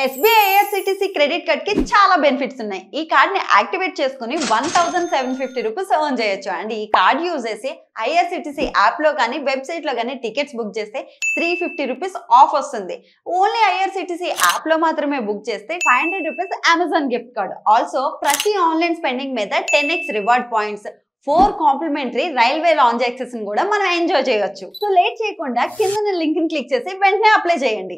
SBI IRCTC credit card కి చాలా benefits ఉన్నాయి. ఈ కార్డ్ ని యాక్టివేట్ చేసుకుని 1750 రూపీస్ ఎర్న్ చేయొచ్చు. అండ్ ఈ కార్డ్ యూజ్ చేసి IRCTC యాప్ లో కానీ వెబ్సైట్ లో కానీ టికెట్స్ బుక్ చేస్తే 350 రూపీస్ ఆఫ్ వస్తుంది. ఓన్లీ IRCTC యాప్ లో మాత్రమే బుక్ చేస్తే 500 rupees Amazon gift card. Also ప్రతి ఆన్లైన్ స్పెండింగ్ మీద 10x reward points, 4 complimentary railway lounge access కూడా మనం ఎంజాయ్ చేయొచ్చు. సో లేట్ చేయకుండా కింద లింక్ ని క్లిక్ చేసి వెంటనే అప్లై చేయండి.